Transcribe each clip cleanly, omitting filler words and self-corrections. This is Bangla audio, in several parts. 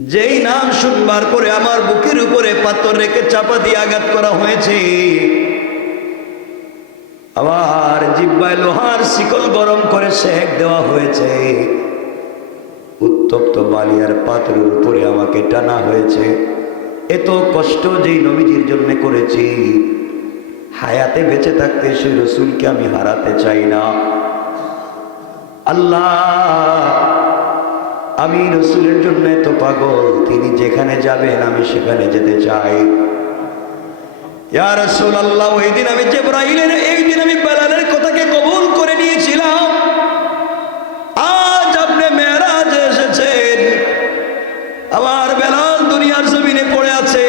যেই নাম শুনবার পরে আমার বুকের উপরে পাথর রেখে চাপা দিয়ে আঘাত করা হয়েছে, আবার জিহ্বায় লোহার শিকল গরম করে সেক দেওয়া হয়েছে, উত্তপ্ত বালিয়ার পাথরের উপরে আমাকে টানা হয়েছে। এত কষ্ট যেই নবীজির জন্য করেছি, হায়াতে বেঁচে থাকতে সেই রসুলকে আমি হারাতে চাই না। আল্লাহ, আমি রসুলের জন্য এত পাগল, তিনি যেখানে যাবেন আমি সেখানে যেতে চাই। ইয়া রাসূলুল্লাহ, ওই দিন আমি জিবরাইলের, এই দিন আমি বেলালের কথাকে কবুল করে নিয়েছিলাম। আজ আপনি মেরাজে এসেছেন, আমার বেলাল দুনিয়ার জমিনে পড়ে আছে।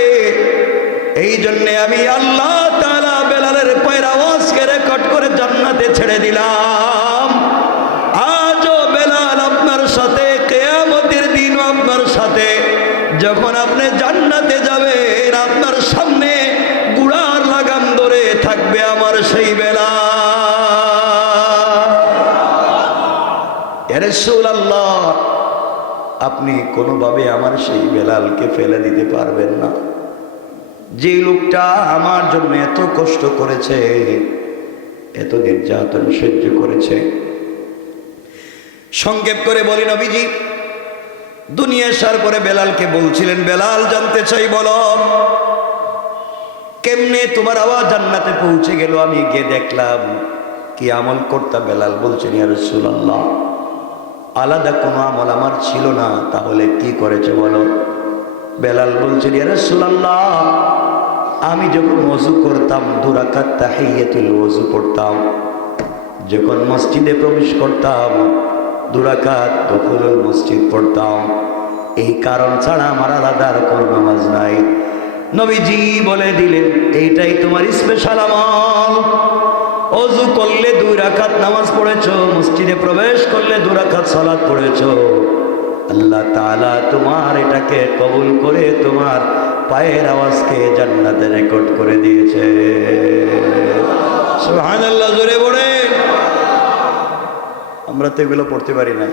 এই জন্য আমি আল্লাহ তাআলা বেলালের পায়ের আওয়াজকে রেকর্ড করে জান্নাতে ছেড়ে দিলাম। আজও বেলাল আপনার সাথে, কিয়ামতের দিন আপনার সাথে, যখন আপনি জান্নাতে যাবেন আপনার সামনে গুড়ার লাগাম ধরে থাকবে আমার সেই বেলাল। ইয়া রাসূলুল্লাহ, আপনি কোনোভাবে আমার সেই বেলালকে ফেলে দিতে পারবেন না। যে লোকটা আমার জন্য এত কষ্ট করেছে, এত নির্যাতন সহ্য করেছে। সংক্ষেপ করে বলি, নবীজি দুনিয়া আসার পরে বেলালকে বলছিলেন, বেলাল জানতে চাই বলো কেমনে তোমার আওয়াজ জান্নাতে পৌঁছে গেল? আমি গিয়ে দেখলাম কি আমল করতা। বেলাল বলছেন, ইয়া রাসূলুল্লাহ, আলাদা কোনো আমল আমার ছিল না। তাহলে কি করেছে বলো? বেলাল বলছেন, ইয়া রাসূলুল্লাহ, আমি যখন ওযু করতাম 2 রাকাত তাহিয়াতুল ওযু পড়তাম, যখন মসজিদে প্রবেশ করতাম 2 রাকাত দুখুলুল মসজিদ পড়তাম। এই কারণ ছাড়া আমার আলাদা আর কোনো নামাজ নাই। নবীজি বলে দিলেন, এইটাই তোমার স্পেশাল আমল। ওযু করলে 2 রাকাত নামাজ পড়েছো, মসজিদে প্রবেশ করলে 2 রাকাত সালাত পড়েছো, আল্লাহ তাআলা তোমার এটাকে কবুল করে তোমার পায়ের আওয়াজকে জান্নাতে রেকর্ড করে দিয়েছে। সুবহানাল্লাহ, জোরে বলে। আমরা তো এগুলো পড়তে পারি না,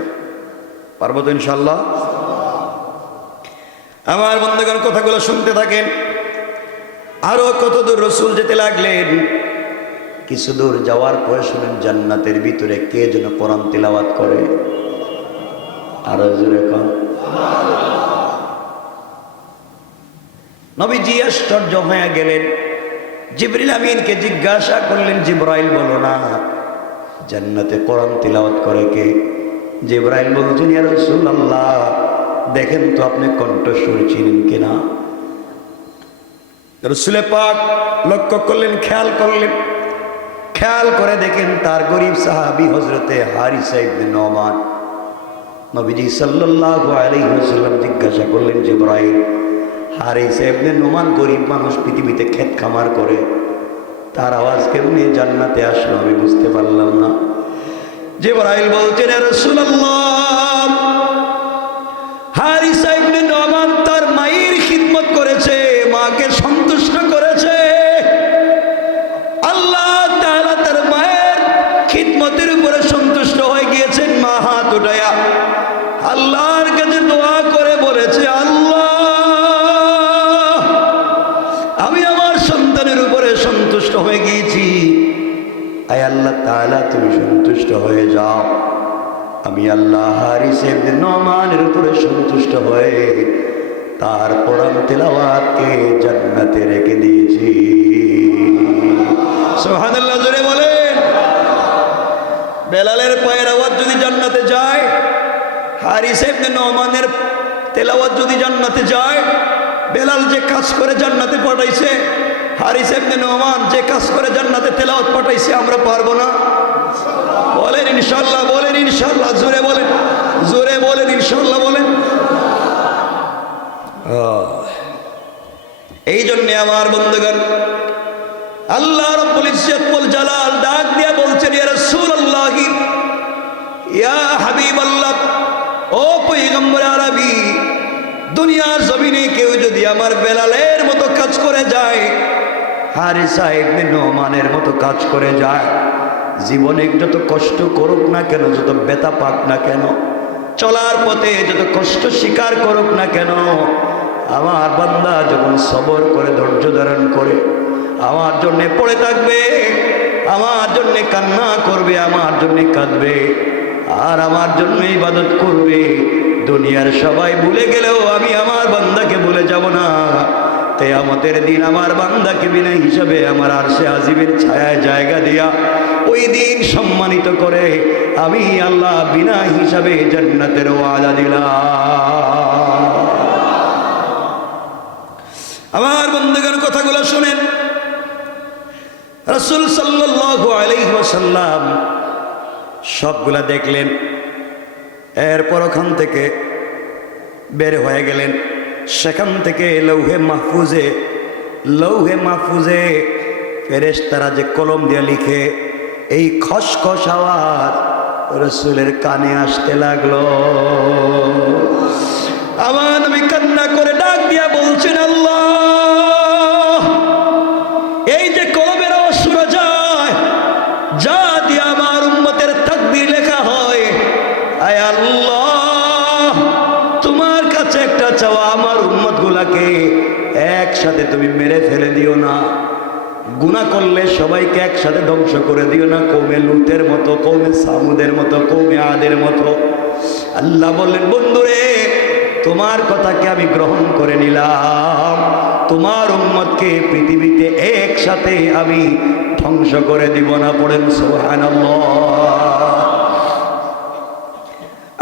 পারবো তো ইনশাআল্লাহ? আমার বন্ধুগণ, কথাগুলো শুনতে থাকেন। আরো কত দূর রসুল যেতে লাগলেন। কিছু দূর যাওয়ার পরে শুনেন জান্নাতের ভিতরে কে যেন কোরআন তিলাওয়াত করে। আরো জোরে কোন। নবীজি আশ্চর্য হয়ে গেলেন। জিবরিল আমিনকে জিজ্ঞাসা করলেন, জিবরাইল বলো না, জান্নাতে কোরআন তিলাওয়াত করে কে? জিবরাইল বলছেন, ইয়া রাসূলুল্লাহ, দেখেন তো আপনি কণ্ঠস্বর চিনেন কিনা। রাসূলে পাক লক্ষ্য করলেন, খেয়াল করলেন, খেয়াল করে দেখেন তার গরিব সাহাবী হযরতে হারিসা ইবনে নোমান। নবীজি সাল্লাল্লাহু আলাইহি ওয়াসাল্লাম জিজ্ঞাসা করলেন, জিবরাইল, হারিসা ইবনে নোমান গরিব মানুষ, পৃথিবীতে ক্ষেত খামার করে, তার আওয়াজ কেমনে জান্নাতে আসলো আমি বুঝতে পারলাম না। জিবরাইল বলছেন, ইয়া রাসূলুল্লাহ, হারিসা ইবনে নোমান তার মায়ের খিদমত করেছে, মাকে সন্তুষ্ট করেছে। আল্লাহ তাআলা তার মায়ের খিদমতের উপরে সন্তুষ্ট হয়ে গিয়েছেন। মা হাত উঠায়া আল্লাহর কাছে দোয়া করে বলেছে, আল্লাহ, আমি আমার সন্তানের উপরে সন্তুষ্ট হয়ে গিয়েছি, আয় আল্লাহ তাআলা তুমি সন্তুষ্ট হয়ে যাও। আমি আল্লাহ হারিস ইবনে নোমানের উপরে সন্তুষ্ট হয়ে তার কোরআন তেলাওয়াতকে জান্নাতে রেখে দিয়েছি। সুবহানাল্লাহ, জোরে বলেন। বেলালের পায়ের আওয়াজ যদি জান্নাতে যায়, হারিস ইবনে নোমানের তেলাওয়াত যদি জান্নাতে যায়, বেলাল যে কাজ করে জান্নাতে পাঠাইছে, হারিস ইবনে নোমান যে কাজ করে জান্নাতে তেলাওয়াত পাঠাইছে, আমরা পারবো না? বলেন ইনশাআল্লাহ, বলেন ইনশাআল্লাহ, জোরে বলেন, জোরে বলেন ইনশাআল্লাহ বলেন। এই জন্য আমার বন্ধুগণ, আল্লাহ রাব্বুল ইজ্জত ওয়াল জালাল ডাক দিয়া বলছেন, ইয়া রাসূলুল্লাহ, ইয়া হাবিবাল্লাহ, ও পয়গম্বর আরবি, দুনিয়ার জমিনে কেউ যদি আমার বেলালের মতো কাজ করে যায়, হারিসা ইবনে নোমানের মতো কাজ করে যায়, জীবনে যত কষ্ট করুক না কেন, যত ব্যথা পাক না কেন, চলার পথে যত কষ্ট স্বীকার করুক না কেন, আমার বান্দা যখন সবর করে ধৈর্য ধারণ করে আমার জন্য পড়ে থাকবে, আমার জন্য কান্না করবে, আমার জন্য কাঁদবে, আর আমার জন্য ইবাদত করবে, দুনিয়ার সবাই ভুলে গেলেও আমি আমার বান্দাকে ভুলে যাব না। কিয়ামতের দিন আমার বান্দাকে বিনা হিসাবে আমার আরশে আজিমের ছায়ায় জায়গা দিয়া ওই দিন সম্মানিত করে আমি আল্লাহ বিনা হিসাবে জান্নাতের ওয়াদা দিলাম। আমার বন্ধুগণ, কথাগুলো শুনেন। রাসূল সাল্লাল্লাহু আলাইহি ওয়াসাল্লাম সবগুলা দেখলেন, এরপর ওখান থেকে বের হয়ে গেলেন। সেখান থেকে লৌহে মাহফুজে ফেরেশতারা যে কলম দিয়ে লিখে, এই খসখস আওয়াজ রাসূলের কানে আসতে লাগলো। আমার নবী কান্না করে ডাক দিয়া বলছেন, আল্লাহ, এই যে কলমের আওয়াজ শোনা যায়, যা দিয়ে আমার উম্মতের তাকদীর লেখা হয়, আয় আল্লাহ, তোমার কাছে একটা চাওয়া, আমার উম্মত গুলাকে একসাথে তুমি মেরে ফেলে দিও না, গুনাহ করলে সবাইকে একসাথে ধ্বংস করে দিও না, কওমে লুতের মতো, কওমে সামুদের মতো, কওমে আদের মতো। আল্লাহ বললেন, বন্ধুরে, তোমার কথাকে আমি গ্রহণ করে নিলাম, তোমার উম্মতকে পৃথিবীতে একসাথে আমি ধ্বংস করে দিব না। পড়েন সুবহানাল্লাহ।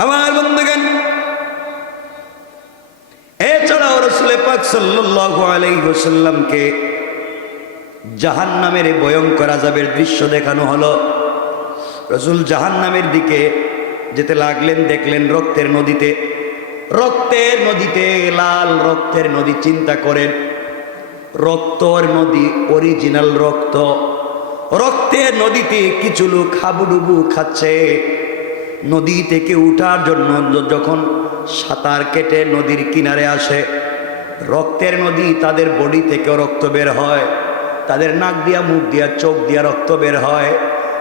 আমার বন্ধুগণ, এছাড়াও রাসূল পাক সাল্লাল্লাহু আলাইহি ওয়াসাল্লামকে জাহান্নামের ভয়ঙ্কর আযাবের দৃশ্য দেখানো হলো। রাসূল জাহান্নামের দিকে যেতে লাগলেন, দেখলেন রক্তের নদীতে, লাল রক্তের নদী। চিন্তা করেন, রক্তর নদী, অরিজিনাল রক্তের নদীতে কিছু লোক হাবুডুবু খাচ্ছে। নদী থেকে উঠার জন্য যখন সাঁতার কেটে নদীর কিনারে আসে, রক্তের নদী, তাদের বডি থেকে রক্ত বের হয়, তাদের নাক দিয়া, মুখ দিয়া, চোখ দিয়া রক্ত বের হয়,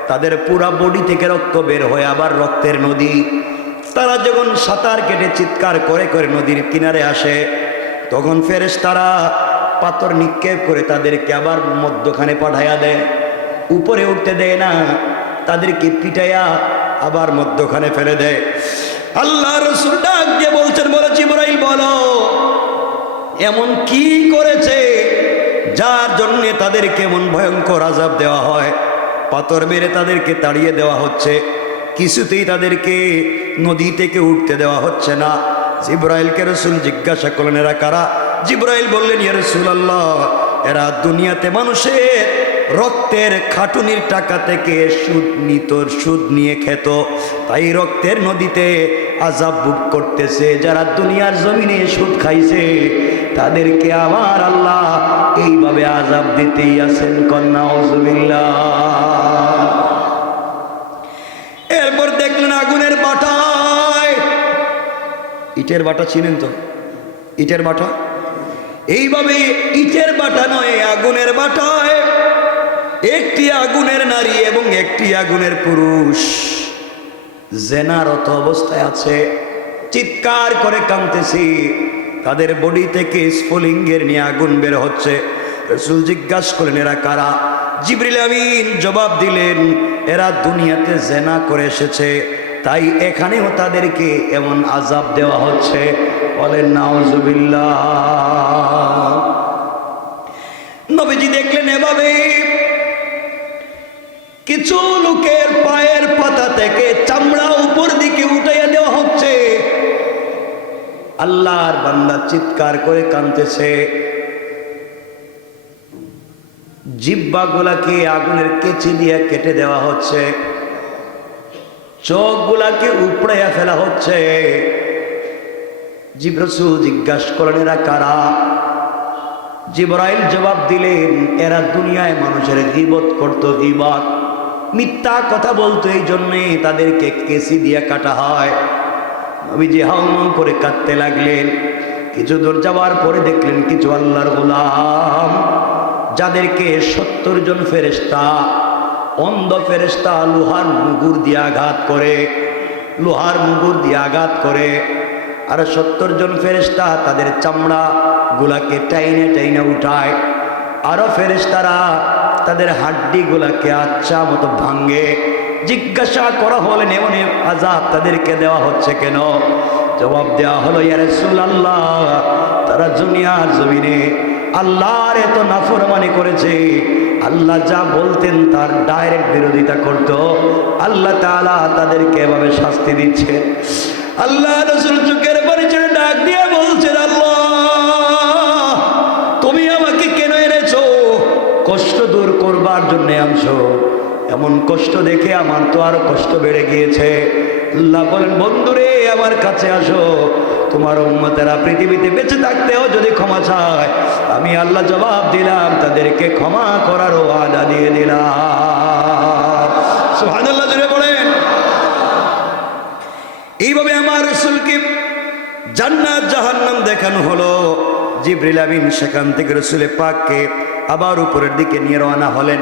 তাদের পুরা বডি থেকে রক্ত বের হয়, আবার রক্তের নদী। তারা যখন সাঁতার কেটে চিৎকার করে করে নদীর কিনারে আসে, তখন ফেরেশতারা পাথর নিক্ষেপ করে তাদেরকে আবার মধ্যখানে পাঠাইয়া দেয়, উপরে উঠতে দেয় না, তাদেরকে পিটাইয়া আবার মধ্যখানে ফেলে দেয়। আল্লাহ রাসূল ডাক দিয়ে বলছেন, বলে জিবরাইল, বলো এমন কি করেছে যার জন্য তাদেরকে এমন ভয়ঙ্কর আযাব দেওয়া হয়? পাথর মেরে তাদেরকে তাড়িয়ে দেওয়া হচ্ছে, কিছুতেই তাদেরকে নদী থেকে উঠতে দেওয়া হচ্ছে না। জিবরাইলকে রাসূল জিজ্ঞাসা করলেন, এরা কারা? জিবরাইল বললেন, ইয়া রাসূলুল্লাহ, এরা দুনিয়াতে মানুষের রক্তের খাটুনির টাকা থেকে সুদ নিয়ে খেত, তাই রক্তের নদীতে আযাব ভোগ করতেছে। যারা দুনিয়ার জমিনে সুদ খাইছে তাদেরকে আমার আল্লাহ এইভাবে আযাব দিতেই আছেন। কন্যা আউযুবিল্লাহ। এরপর দেখলেন আগুনের বাটায়, ইটের বাটা চিনেন তো, ইটের বাটা, এইভাবে ইটের বাটা নয়, আগুনের বাটায় একটি আগুনের নারী এবং একটি আগুনের পুরুষ জেনারত অবস্থায় আছে, চিৎকার করে কাঁদতেছে, তাদের বডি থেকে স্ফুলিঙ্গের নিয়ে আগুন বের হচ্ছে। রাসূল জিজ্ঞাসা করলেন, এরা কারা? জিবরিল আমিন জবাব দিলেন, এরা দুনিয়াতে জেনা করে এসেছে, তাই এখানেও তাদেরকে এমন আযাব দেওয়া হচ্ছে। বলেন নাউযুবিল্লাহ। নবীজি দেখলেন এভাবে কিছু লোকের পায়ের পাতা থেকে চামড়া উপর দিকে উঠাইয়া দেওয়া হচ্ছে। আল্লাহর বান্দা চিৎকার করে কাঁদতেছে। জিহ্বা গুলাকে আগুনের কেচি দিয়ে কেটে দেওয়া হচ্ছে, চোখ গুলাকে উপড়াইয়া ফেলা হচ্ছে। রাসূল জিজ্ঞাসা করলেন, এরা কারা? জিবরাইল জবাব দিলেন, এরা দুনিয়ায় মানুষের গীবত করত, গীবত, মিথ্যা কথা বলতো, এই জন্যে তাদেরকে কেসি দিয়ে কাটা হয়। নবীজি হাউমাউ করে কাঁদতে লাগলেন। কিছু দূর যাওয়ার পরে দেখলেন কিছু আল্লাহর গোলাম, যাদেরকে 70 জন ফেরেশতা, অন্ধ ফেরেশতা লোহার মুগুর দিয়ে আঘাত করে লোহার মুগুর দিয়ে আঘাত করে। আর 70 জন ফেরেশতা তাদের চামড়া গুলাকে টাইনে টাইনে উঠায়। আরো ফেরেশতারা তাদের হাড্ডি গুলাকে আচ্ছা মতো ভাঙ্গে। জিজ্ঞাসা করা হলেন এমন আযাব তাদেরকে দেওয়া হচ্ছে কেন? জবাব দেওয়া হলো, ইয়া রাসূলুল্লাহ, তারা দুনিয়ার জমিনে আল্লাহর এত নাফরমানি করেছে, আল্লাহ যা বলতেন তার ডাইরেক্ট বিরোধিতা করত, আল্লাহ তাআলা তাদেরকে এভাবে শাস্তি দিচ্ছে। আল্লাহ রাসূল চোখের পানি ছেড়ে ডাক দিয়ে বলছেন, আল্লাহ তুমি আমাকে কেন এনেছো? কষ্ট দূর করবার জন্য আনছো। এমন কষ্ট দেখে আমার তো আরো কষ্ট বেড়ে গিয়েছে। আল্লাহ বলেন, বন্ধুরে আমার কাছে আসো, তোমার উম্মতেরা পৃথিবীতে বেঁচে থাকতেও যদি ক্ষমা চায়, আমি আল্লাহ জবাব দিলাম তাদেরকে ক্ষমা করার ওয়াদা দিয়ে দিলাম। সুবহানাল্লাহ জোরে বলেন। এইভাবে আমার রাসূলকে জান্নাত জাহান্নাম দেখানো হলো। জিবরিল আমিন সেখান থেকে রাসূল পাককে আবার উপরের দিকে নিয়ে রওনা হলেন।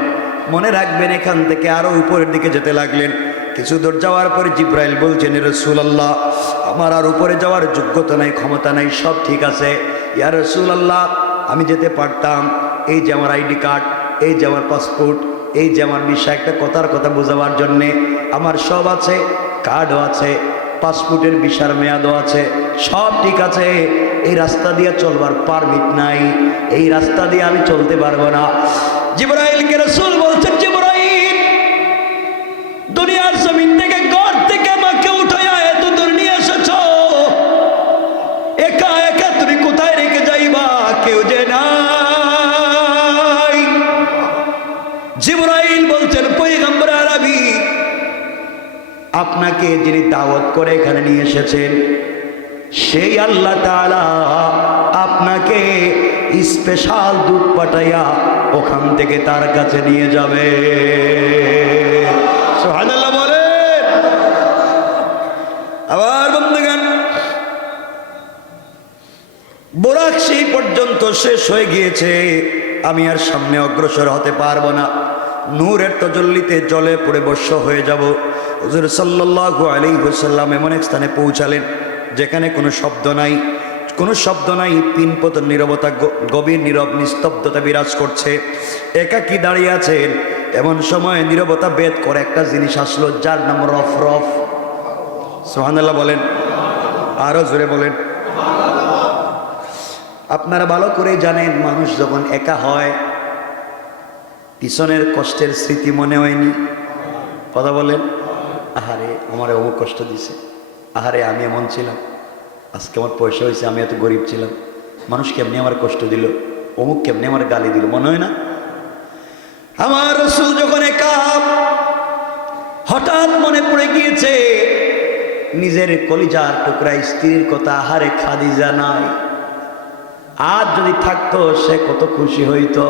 মনে রাখবেন, এখান থেকে আরো উপরের দিকে যেতে লাগলেন। কিছু দূর যাওয়ার পরে জিবরাইল বলছেন, রাসূলুল্লাহ, আমার আর উপরে যাওয়ার যোগ্যতা নাই, ক্ষমতা নাই, সব ঠিক আছে। ইয়া রাসূলুল্লাহ, আমি যেতে পারতাম। এই যে আমার আইডি কার্ড, এই যে আমার পাসপোর্ট, এই যে আমার ভিসা, একটা কথার কথা বোঝাবার জন্যে আমার সব আছে, কার্ডও আছে, পাসপোর্টের ভিসার মেয়াদও আছে, সব ঠিক আছে। এই রাস্তা দিয়ে চলবার পারমিট নাই, এই রাস্তা দিয়ে আমি চলতে পারবো না। জিবরাইলকে রাসূল বলছেন, জিবরাইল, দুনিয়ার জমিন থেকে ঘর থেকে আমাকে উঠাইয়া এত দূর নিয়ে এসেছো, একা একা তুমি কোথায় রেখে যাইবা? কেউ যে নাই। জিবরাইল বলছেন, পয়গম্বর আরবি, আপনাকে যিনি দাওয়াত করে এখানে নিয়ে এসেছেন, সেই আল্লাহ তাআলা আপনাকে স্পেশাল দুধ পাঠাইয়া ওখান থেকে তার কাছে নিয়ে যাবে। সুবহানাল্লাহ বলেন। আবার বন্ধুগণ, বোরাক সেই পর্যন্ত শেষ হয়ে গিয়েছে, আমি আর সামনে অগ্রসর হতে পারবো না। নূরের তজল্লিতে জলে পড়ে বর্ষ হয়ে যাব। হুজুর সাল্লাল্লাহু আলাইহি ওয়াসাল্লাম এমন এক স্থানে পৌঁছালেন যেখানে কোনো শব্দ নাই, কোনো শব্দ নাই, পিনপত নীরবতা, গভীর নীরব নিস্তব্ধতা বিরাজ করছে। একাকী দাঁড়িয়ে আছেন। এমন সময় নীরবতা ভেদ করে একটা জিনিস আসলো, যার নাম রফরফ। সুবহানাল্লাহ বলেন, আরো জোরে বলেন। আপনারা ভালো করে জানেন, মানুষ যখন একা হয় পিছনের কষ্টের স্মৃতি মনে হয়নি? কথা বলেন। আহারে আমার অমুক কষ্ট দিছে, আহারে আমি এমন ছিলাম, আজকে আমার পয়সা হয়েছে, আমি এত গরিব ছিলাম, মানুষ কেমনি আমার কষ্ট দিল, অমুক কেমনি আমার গালি দিল, মনে হয় না? আমার রাসূল যখন একা, হঠাৎ মনে পড়ে গিয়েছে নিজের কলিজার টুকরা স্ত্রীর কথা। আহারে খাদিজা নাই, আজ যদি থাকতো সে কত খুশি হইতো,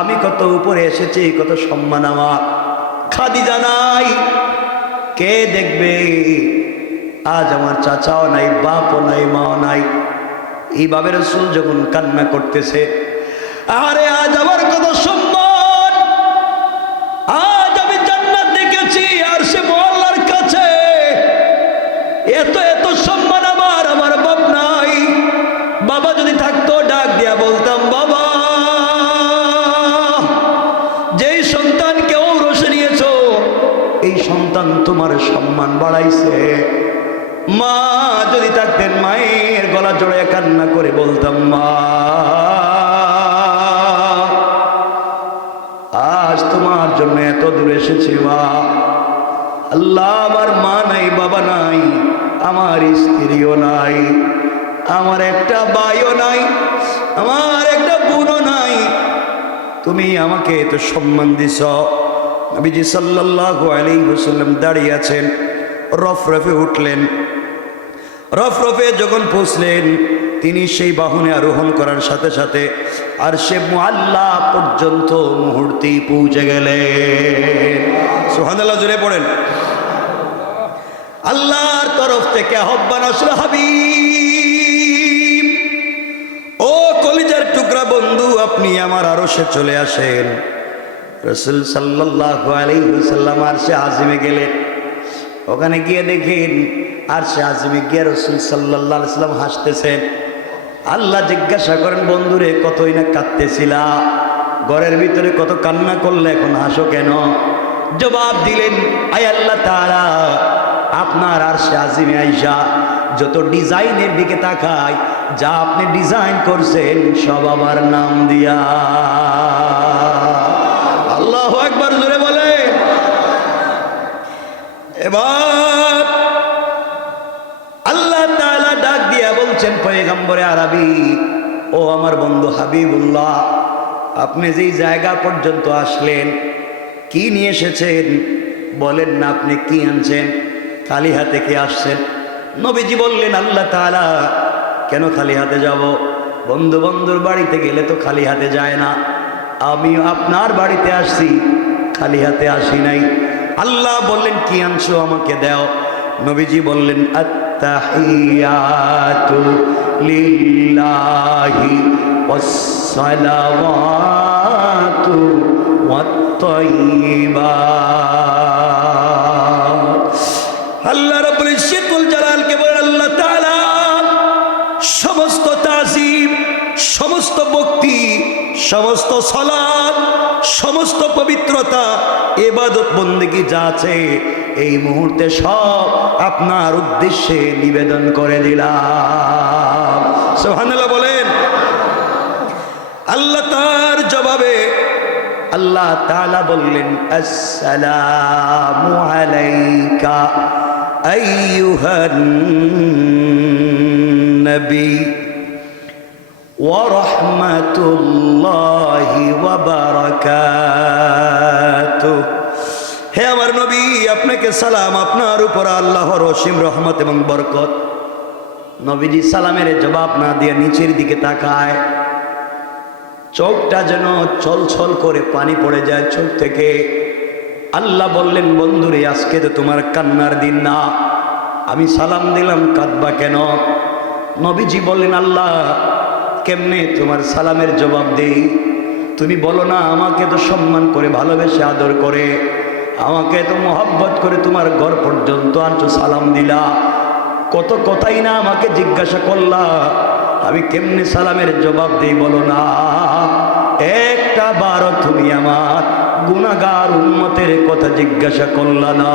আমি কত উপরে এসেছি, কত সম্মান আমার। খাদিজা নাই, কে দেখবে? আজ আমার চাচাও নাই, বাপও নাই, মাও নাই। এইভাবে রাসূল যখন কান্না করতেছে, আরে আজ আমার কত সম্মান, আজ আমি জান্নাত দেখেছি আর সে আল্লাহর কাছে, এত এত সম্মান আমার, আমার বাপ নাই। বাবা যদি থাকতো ডাক দিয়া বলতাম, বাবা, যেই সন্তানকে ঔরসে নিয়েছো এই সন্তান তোমার সম্মান বাড়াইছে। মা যদি থাকতেন, মায়ের গলা জড়িয়ে কান্না করে বলতাম, মা, আজ তোমার জন্য এত দূরে এসেছি মা। আল্লাহ, আমার মা নাই, বাবা নাই, আমার স্ত্রীও নাই, আমার একটা ভাইও নাই, আমার একটা বোনও নাই, তুমি আমাকে এত সম্মান দিছ। নবীজি সাল্লাল্লাহু আলাইহি ওয়াসাল্লাম দাঁড়িয়ে আছেন, রফরফে উঠলেন। রফরফে যখন পৌঁছলেন, তিনি সেই বাহনে আরোহণ করার সাথে সাথে আর সে মুআল্লা পর্যন্ত মুহূর্তেই পৌঁছে গেলেন। সুবহানাল্লাহ জোরে পড়েন। আল্লাহর তরফ থেকে আহ্বান আসলো, হাবিব, ও কলিজার টুকরা বন্ধু, আপনি আমার আরশে চলে আসেন। রাসূল সাল্লাল্লাহু আলাইহি ওয়াসাল্লাম আরশে আজিমে গেলেন। ওখানে গিয়ে দেখেন আর সে আজিমে গিয়ে রাসূল সাল্লাল্লাহু আলাইহি ওয়াসাল্লাম হাসতেছেন। আল্লাহ জিজ্ঞাসা করেন, বন্ধুরে কতই না কাঁদতেছিলা, ঘরের ভিতরে কত কান্না করলে, এখন হাসো কেন? জবাব দিলেন, আয় আল্লাহ তাআলা, আপনার আরশে আজিমে আইসা যত ডিজাইনের দিকে তাকায়, যা আপনি ডিজাইন করছেন সব আমার নাম দিয়া। আল্লাহু আকবার, জোরে বলে। এবার আল্লাহ তাআলা ডাক দিয়া বলছেন, পয়গম্বরে আরবি, ও আমার বন্ধু হাবিবুল্লাহ, আপনি যেই জায়গা পর্যন্ত আসলেন, কি নিয়ে এসেছেন বলেন না, আপনি কি আনছেন? খালি হাতে কি আসছেন? নবীজি বললেন, আল্লাহ তাআলা, কেন খালি হাতে যাব? বন্ধুর বাড়িতে গেলে তো খালি হাতে যায় না, আমি আপনার বাড়িতে আসছি, খালি হাতে আসি নাই। আল্লাহ বললেন, কি আনছো আমাকে দাও। নবীজি বললেন, আত্তাহিয়াতু লিল্লাহি ওয়াসসালাওয়াতু ওয়াত-তাইয়্যিবাত। আল্লাহ রাব্বুল ইজ্জতুল জালালকে বলেন, আল্লাহ তাআলা সমস্ত তাজিম, সমস্ত ভক্তি, সমস্ত সালাত, সমস্ত পবিত্রতা, ইবাদত বন্দেগী যা আছে এই মুহূর্তে সব আপনার উদ্দেশ্যে নিবেদন করে দিলাম। সুবহানাল্লাহ বলেন। আল্লাহ তার জবাবে আল্লাহ তাআলা বললেন, আসসালামু আলাইকা আইয়ুহান নবী ওয়া রাহমাতুল্লাহি ওয়া বারাকাতুহু। হে আমার নবী, আপনাকে সালাম, আপনার উপর আল্লাহর অসীম রহমত এবং বরকত। নবীজি সালামের জবাব না দিয়ে নিচের দিকে তাকায়, চোখটা যেন ছলছল করে পানি পড়ে যায় চোখ থেকে। আল্লাহ বললেন, বন্ধুরে, আজকে তো তোমার কান্নার দিন না, আমি সালাম দিলাম, কাঁদবা কেন? নবীজি বললেন, আল্লাহ, কেমনে তোমার সালামের জবাব দেই? তুমি বলো না, আমাকে তো সম্মান করে, ভালোবেসে, আদর করে, আমাকে তো মোহাব্বত করে তোমার ঘর পর্যন্ত আনছো, সালাম দিলা, কত কথাই না আমাকে জিজ্ঞাসা করলা, আমি কেমনে সালামের জবাব দেই বলো না? একটা বারও তুমি আমার গুনাহগার উম্মতের কথা জিজ্ঞাসা করলা না।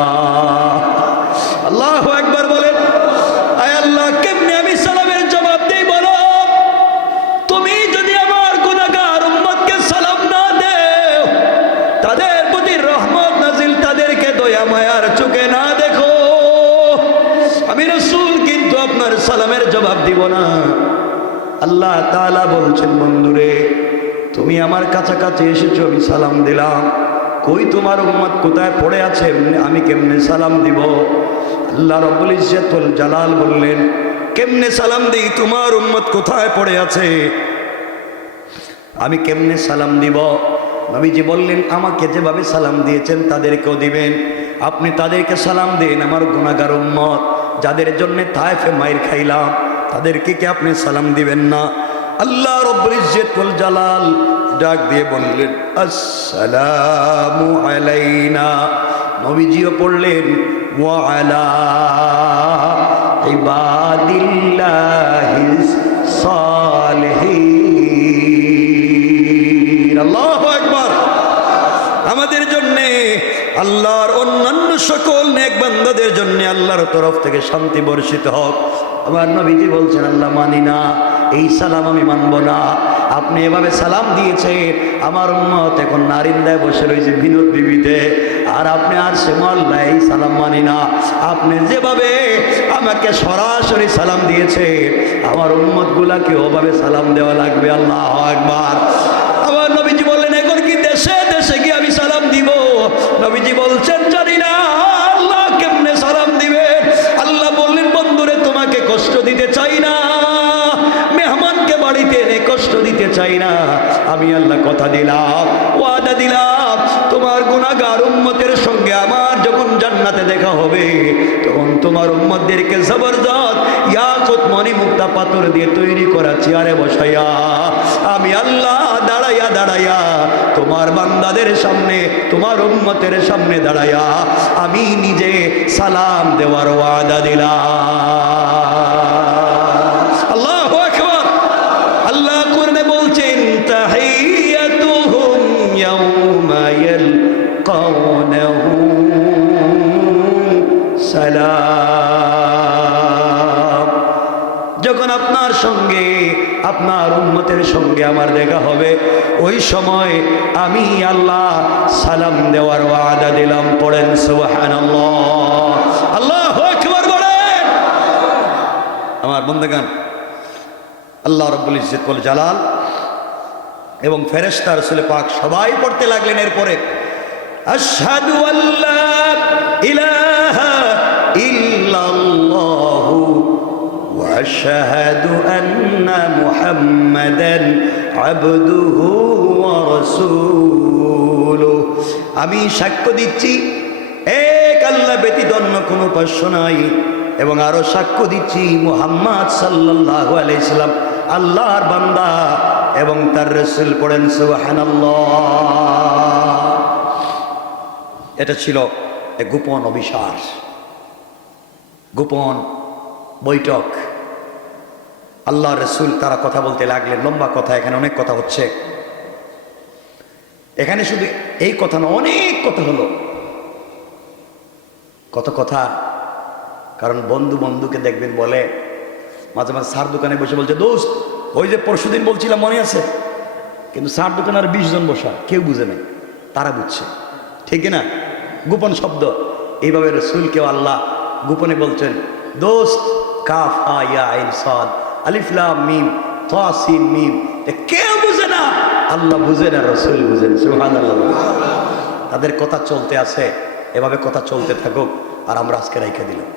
আল্লাহু আকবার বলেন। আয় আল্লাহ, কেমনে আমি সালামের জবাব দেই বলো? তুমি যদি আমার গুনাহগার উম্মতকে সালাম না দেও, তাদের প্রতি রহমত নাজিল, তাদেরকে দয়া মায়ার চোখে না দেখো, আমি রাসূল কিন্তু আপনার সালামের জবাব দিব না। আল্লাহ তাআলা বলছেন, বন্ধুরে, তুমি আমার কাছাকাছি এসেছো, আমি সালাম দিলাম, কই তোমার উম্মত কোথায় পড়ে আছে, আমি কেমনে সালাম দিব? আল্লাহ রাব্বুল ইজ্জতুল জালাল বললেন, কেমনে সালাম দিই? তোমার উম্মত কোথায় পড়ে আছে, আমি কেমনে সালাম দিব? নবীজি বললেন, আমাকে যেভাবে সালাম দিয়েছেন তাদেরকেও দিবেন। আপনি তাদেরকে সালাম দিন, আমার গুনাহগার উম্মত যাদের জন্য তায়েফে মাইর খাইলাম, তাদেরকে কি আপনি সালাম দিবেন না? আল্লাহ রাব্বুল ইজ্জতুল জালাল ডাক দিয়ে বললেন, আসসালামু আলাইনা। নবীজিও পড়লেন, ওয়া আলা ইবাদিল্লাহিস সালিহিন। আল্লাহু আকবার। আমাদের জন্য, আল্লাহর অন্যান্য সকল নেক বান্দাদের জন্য আল্লাহর তরফ থেকে শান্তি বর্ষিত হোক। আমার নবীজি বলছেন, আল্লাহ, মানি না, এই সালাম আমি মানব না। আপনি এভাবে সালাম দিয়েছেন, আমার উম্মত এখন নারিন্দায় বসে রয়েছে বিনোদ বিবিতে, আর আপনি আর সে মহল্লায় এই সালাম মানি না। আপনি যেভাবে আমাকে সরাসরি সালাম দিয়েছে, আমার উম্মত গুলাকে ওভাবে সালাম দেওয়া লাগবে। আল্লাহু আকবার। আমার নবীজি বললেন, এখন কি দেশে দেশে গিয়ে আমি সালাম দিব? নবীজি বলছেন, জানি না আল্লাহ কেমনে সালাম দিবে। আল্লাহ বললেন, বন্ধুরে, তোমাকে কষ্ট দিতে চাই না, মেহমানকে বাড়িতে এনে কষ্ট দিতে চাই না। আমি আল্লাহ কথা দিলাম, ওয়াদা দিলাম, তোমার গুনাহগার উম্মতের সঙ্গে আমার যখন জান্নাতে দেখা হবে, তখন তোমার উম্মতদেরকে জবরদস্ত ইয়াকুত মণি মুক্তা পাথর দিয়ে তৈরি করা চেয়ারে বসাইয়া আমি আল্লাহ দাঁড়াইয়া দাঁড়াইয়া তোমার বান্দাদের সামনে, তোমার উম্মতের সামনে দাঁড়াইয়া আমি নিজে সালাম দেওয়ার ওয়াদা দিলাম। আল্লাহু আকবার। আল্লাহ কোরআনে বলছেন তাহিয়াতুহুম ইয়াউমা ইয়ালকাউনাহু সালাম। যখন আপনার সঙ্গে, আপনার উম্মতের সঙ্গে আমার দেখা হবে, ওই সময় আমি আল্লাহ সালাম দেওয়ার ওয়াদা দিলাম। পড়েন সুবহানাল্লাহ, আল্লাহু আকবার বলেন। আমার বন্দেগান, আল্লাহ রাব্বুল ইজ্জত ওয়াল জালাল এবং ফেরেশতা রাসূল পাক সবাই পড়তে লাগলেন। এরপরে আশহাদু আল্লা ইলাহা ইল্লাল্লাহু ওয়া আশহাদু আন্না মুহাম্মাদান আবদুহু ওয়া রাসূলুহু। আমি সাক্ষ্য দিচ্ছি এক আল্লাহ ব্যতীত অন্য কোনো উপাস্য নাই, এবং আরো সাক্ষ্য দিচ্ছি মুহাম্মদ সাল্লাল্লাহু আলাইহি সাল্লাম আল্লাহর বান্দা এবং তার রাসূল। পড়েন সুবহানাল্লাহ। এটা ছিল এক গোপন অবিশ্বাস, গোপন বৈঠক। আল্লাহ রাসূল তারা কথা বলতে লাগলেন, লম্বা কথা, এখানে অনেক কথা হচ্ছে। এখানে শুধু এই কথা না, অনেক কথা হলো। কত কথা, কারণ বন্ধু বন্ধুকে দেখবেন বলে, মাঝে মাঝে সার দোকানে বসে বলছে, দোস্ত ওই যে পরশুদিন বলছিলাম মনে আছে? কিন্তু সার দোকানে আর 20 জন বসা, কেউ বুঝে নেই, তারা বুঝছে, ঠিক না? গোপন শব্দ। এইভাবে রাসূলকেও আল্লাহ গোপনে বলছেন, দোস্ত কাফ হা ইয়া আইন সাদ আলিফ লাম মিম তা সিন মিম। কেউ বুঝে না, আল্লাহ বুঝেন আর রাসূল বুঝেন। সুবহানাল্লাহ। তাদের কথা চলতে আছে, এভাবে কথা চলতে থাকুক, আর আমরা আজকে রেখে দিলাম।